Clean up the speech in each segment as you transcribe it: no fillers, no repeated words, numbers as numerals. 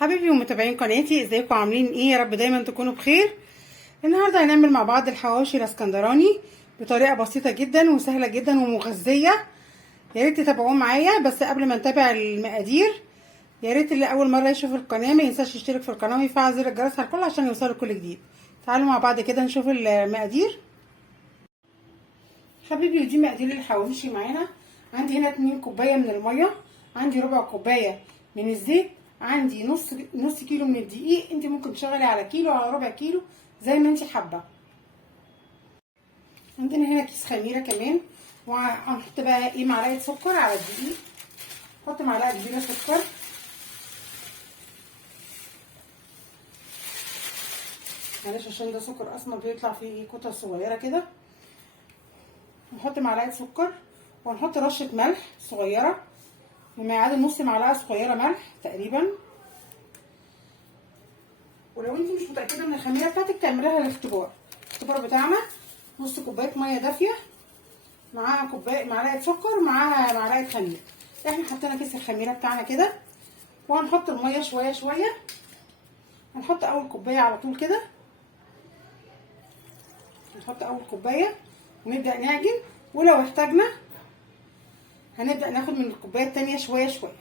حبايبي ومتابعين قناتي، ازيكم عاملين ايه؟ يا رب دايما تكونوا بخير. النهارده هنعمل مع بعض الحواوشي الاسكندراني بطريقه بسيطه جدا وسهله جدا ومغذيه. يا ريت تتابعوه معايا. بس قبل ما نتابع المقادير، يا ريت اللي اول مره يشوف القناه ما ينساش يشترك في القناه ويفعل زر الجرس على الكل عشان يوصله كل جديد. تعالوا مع بعض كده نشوف المقادير. حبيبي، ودي مقادير الحواوشي معانا. عندي هنا 2 كوبايه من الميه، عندي ربع كوبايه من الزيت، عندي نص كيلو من الدقيق. انت ممكن تشغلي على كيلو على ربع كيلو زي ما انت حابه. عندنا هنا كيس خميره كمان، وهنحط بقى ايه معلقه سكر على الدقيق. نحط معلقه كبيره سكر، معلش عشان ده سكر اسمر بيطلع فيه ايه كتل صغيره كده. نحط معلقه سكر ونحط رشه ملح صغيره بما يعادل نص معلقه صغيره ملح تقريبا. ولو انت مش متاكده من الخميره بتاعتك تعمليها الاختبار بتاعنا. نص كوبايه ميه دافيه معاها معلقه سكر معاها معلقه خميره. احنا حطينا كيس الخميره بتاعنا كده، وهنحط الميه شويه شويه. هنحط اول كوبايه على طول كده، نحط اول كوبايه ونبدا نعجن. ولو احتاجنا هنبدا ناخد من الكوبايه التانيه شويه شويه.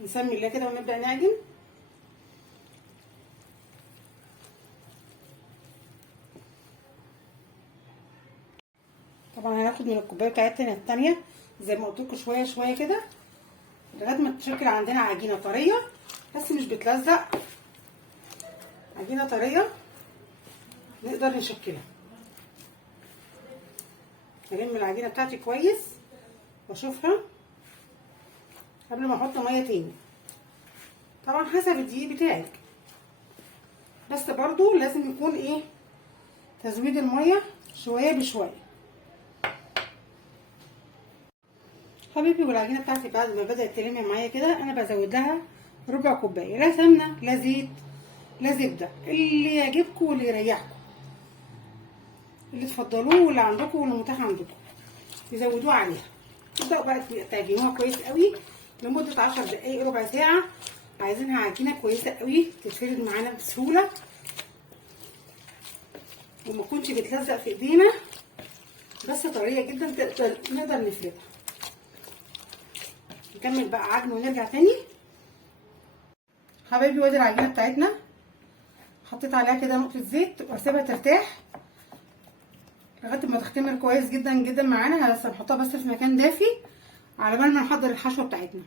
نسمي الله كده ونبدا نعجن. طبعا هناخد من الكوبايه بتاعتنا التانيه زي ما قلت لكم شويه شويه كده لغايه ما تشكل عندنا عجينه طريه بس مش بتلزق، عجينه طريه نقدر نشكلها. هلم العجينه بتاعتي كويس واشوفها قبل ما احط ميه تاني، طبعا حسب الدقيق بتاعك، بس برضو لازم يكون ايه تزويد الميه شويه بشويه. حبيبي، والعجينه بتاعتي بعد ما بدات تلم معايا كده انا بزود لها ربع كوبايه، لا سمنه لا زيت لا زبده، اللي يعجبكم واللي يريحكم، اللي تفضلوه واللي عندكم واللي متاح عندكم تزودوه عليها. تبداوا بقى تعجنوها كويس قوي لمده 10 دقايق ربع ساعه. عايزينها عجينه كويسه قوي تتفرد معانا بسهوله وما تكونش بتلزق في ايدينا، بس طريه جدا نقدر نفردها. نكمل بقى عجن ونرجع تاني. حبايبي، وادي العجينه بتاعتنا، حطيت عليها كده نقطه زيت واسيبها ترتاح لغايه ما تختمر كويس جدا جدا معانا. بس هنحطها بس في مكان دافي على بال ما نحضر الحشوه بتاعتنا.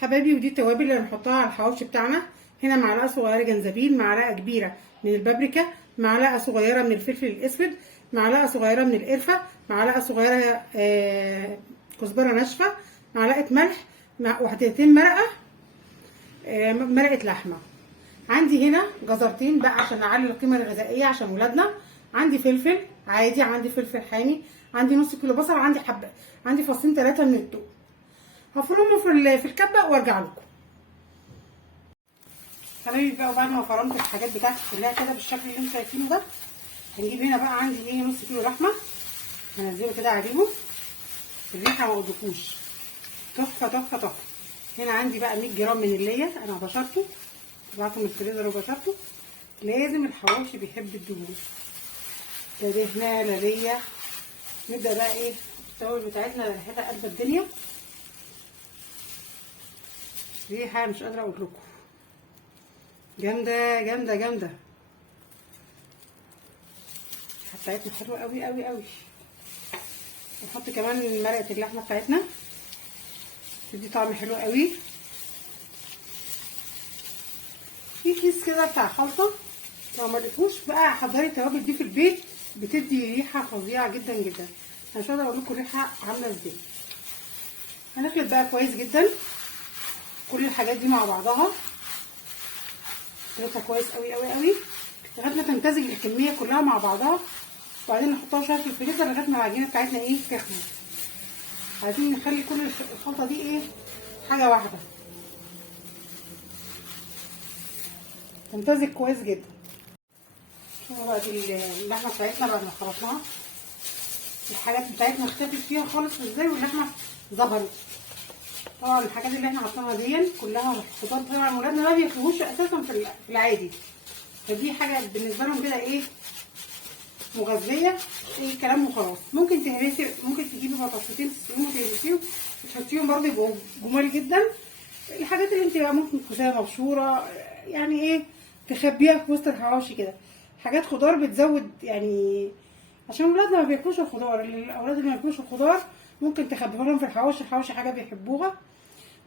حبايبي، ودي التوابل اللي هنحطها على الحواوشي بتاعنا. هنا معلقه صغيره جنزبيل، معلقه كبيره من البابريكا، معلقه صغيره من الفلفل الاسود، معلقه صغيره من القرفه، معلقه صغيره كزبره ناشفه، معلقه ملح، وحدتين مرقه لحمه. عندي هنا جزرتين بقى عشان اعلي القيمه الغذائيه عشان ولادنا. عندي فلفل عادي، عندي فلفل حامي، عندي نص كيلو بصل، عندي فصين 3 من الثوم. هفرمهم في الكبه وارجع لكم. حبايبي بقى، وبعد ما فرمت الحاجات بتاعتي كلها كده بالشكل اللي انتم شايفينه ده، هنجيب هنا بقى عندي ايه نص كيلو لحمه، هنزله كده عليهم. الريحه ما اقولكوش تحفه تحفه تحفه. هنا عندي بقى 100 جرام من الليا، انا بشرته طلعته من الفريزر وبشرته. لازم الحواوشي بيحب الدهون، لا دهنه لا ليا. نبدا بقى ايه التوابل بتاعتنا ريحتها قلب الدنيا، ريحه مش قادره اقول لكم جامده جامده جامده. بتاعتنا حلوه قوي قوي قوي. نحط كمان مرقه اللحمه بتاعتنا تدي طعم حلو قوي. في كيس كده بتاع خلطه، لو ما لقيتوش بقى حضري التوابل دي في البيت بتدي ريحه فظيعه جدا جدا. انا مش قادره اقول لكم الريحه عامله ازاي. هنخلط بقى كويس جدا كل الحاجات دي مع بعضها، نخلطها كويس قوي قوي قوي لغايه ما تمتزج الكميه كلها مع بعضها. وبعدين نحطها شويه في الفريزر لغايه ما العجينه بتاعتنا ايه تخمر. عايزين نخلي كل الخلطه دي ايه حاجه واحده تمتزج كويس جدا. شوفوا بقى دي اللحمه بتاعتنا بعد ما خلطناها الحاجات بتاعتنا اختفت فيها خالص ازاي، واللحمه ظهرت. طبعا الحاجات اللي احنا حاطينها دي كلها خضار، طبعا ولادنا ما بياكلوش اساسا في العادي، فدي حاجه بالنسبه لهم كده ايه مغذيه، اي كلام وخلاص. ممكن تهرسي، ممكن تجيبي بطاطستين تسلقيهم وتهرسيهم وتحطيهم برده يبقوا جمال جدا. الحاجات اللي انت بقى ممكن تكوزيها مبشوره، يعني ايه تخبيها في وسط الحواوشي كده، حاجات خضار بتزود يعني، عشان ولادنا ما بياكلوش الخضار. الاولاد اللي ما بياكلوش الخضار ممكن تخبيها لهم في الحواوشي، الحواوشي حاجه بيحبوها.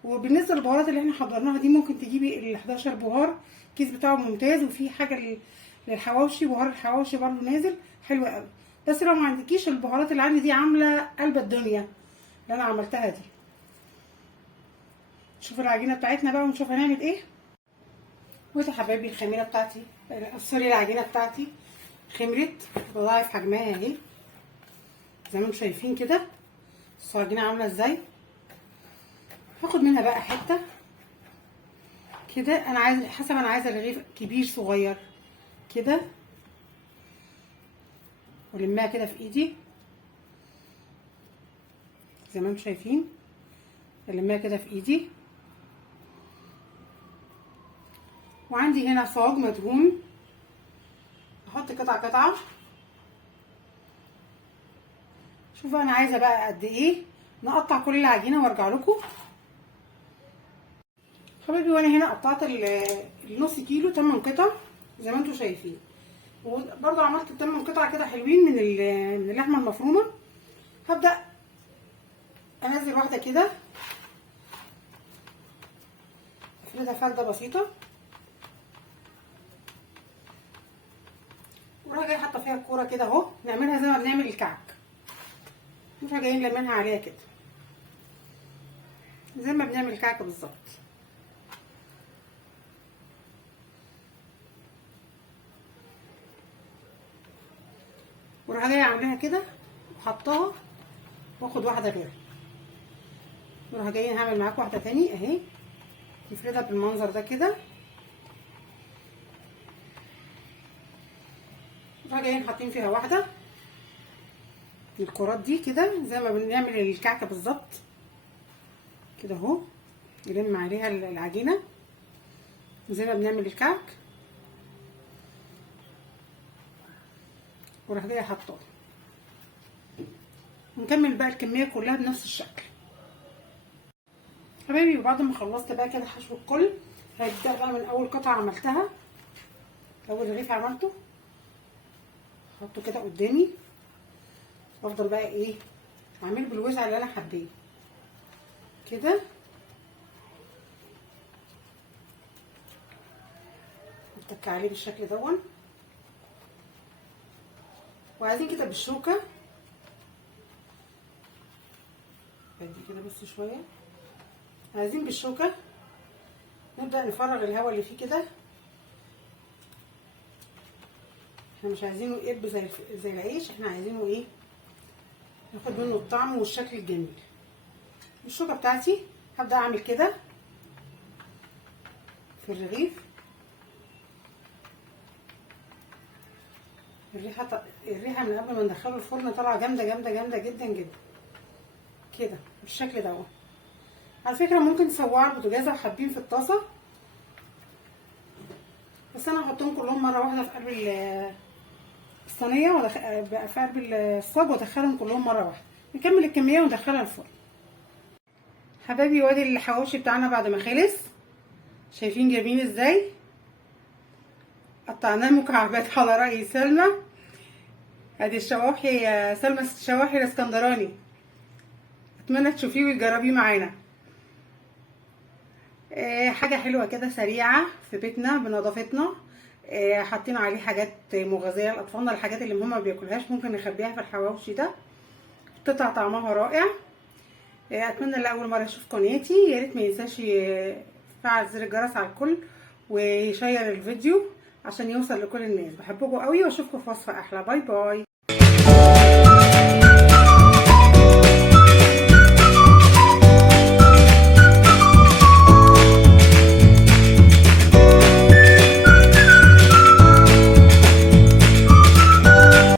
وبالنسبه للبهارات اللي احنا حضرناها دي، ممكن تجيبي ال 11 بهار، الكيس بتاعه ممتاز، وفي حاجه للحواوشي، بهار الحواوشي برده نازل حلو قوي. بس لو ما عندكيش البهارات اللي عندي دي، عامله قلب الدنيا اللي انا عملتها دي. شوفوا العجينه بتاعتنا بقى ونشوف هنعمل ايه. بصوا يا حبايبي الخميره بتاعتي، سوري العجينه بتاعتي خمرت، بضاعف حجمها اهي زي ما انتم شايفين كده. بصوا العجينه عامله ازاي. هاخد منها بقى حته كده، انا عايز حسب انا عايزه رغيف كبير صغير كده، والمها كده في ايدي زي ما انتم شايفين، المها كده في ايدي. وعندي هنا صاج مدهون، احط قطعه قطعه. شوفوا انا عايزه بقى قد ايه، نقطع كل العجينه وارجع لكم حبايبي. وانا هنا قطعت النص كيلو 8 قطع زي ما انتم شايفين، وبرضو عملت 8 قطعه كده حلوين من اللحمه المفرومه. هبدا انزل واحده كده، افردها فرده بسيطه، وراح جاي حاطه فيها الكوره كده اهو، نعملها زي ما بنعمل الكعك، نروح جايين لمينها عليها كده زي ما بنعمل الكعك بالظبط. وراح جايه عاملاها كده وحطاها، واخد واحده غيرها، وراح جايين هعمل معاكم واحده تاني اهي، نفردها بالمنظر ده كده. وراح جايين حاطين فيها واحده الكرات دي كده زي ما بنعمل الكعكه بالظبط كده اهو، نلم عليها العجينه زي ما بنعمل الكعك، وراح جايه حطاها، ونكمل بقى الكميه كلها بنفس الشكل حبايبي. وبعد ما خلصت بقى كده حشو الكل، هبدا بقى من اول قطعه عملتها، اول رغيف عملته احطه كده قدامي، وافضل بقى ايه اعمله بالوسع اللي انا حباه كده، اتك عليه بالشكل دون. وعايزين كده بالشوكه بدي كده بس شويه، عايزين بالشوكه نبدا نفرغ الهواء اللي فيه كده، احنا مش عايزينه يقب زي العيش، احنا عايزينه ايه ناخد منه الطعم والشكل الجميل. بالشوكه بتاعتي هبدا اعمل كده في الرغيف. الريحه من قبل ما ندخله الفرن طالعه جامده جامده جامده جدا جدا كده بالشكل دوت. على فكره ممكن تسووا على البوتاجاز لو حابين في الطاسه، بس انا هحطهم كلهم مره واحده في قلب الصينيه في قلب الصاج وادخلهم كلهم مره واحده. نكمل الكميه وندخلها الفرن حبايبي. وادي الحواوشي بتاعنا بعد ما خلص، شايفين جايبين ازاي، قطعناه مكعبات على رأي سلمى. ادي الشواحي سلمى الشواحي الاسكندراني، اتمنى تشوفيه وتجربيه معانا. حاجه حلوه كده سريعه في بيتنا بنظافتنا، حاطين عليه حاجات مغذيه لاطفالنا، الحاجات اللي هما ما بياكلوهاش ممكن نخبيها في الحواوشي ده، بتطلع طعمها رائع. اتمنى اللي اول مره يشوف قناتي يا ريت ما ينساش يفعل زر الجرس على الكل ويشير الفيديو عشان يوصل لكل الناس. بحبكم قوي واشوفكم في وصفه احلى. باي باي.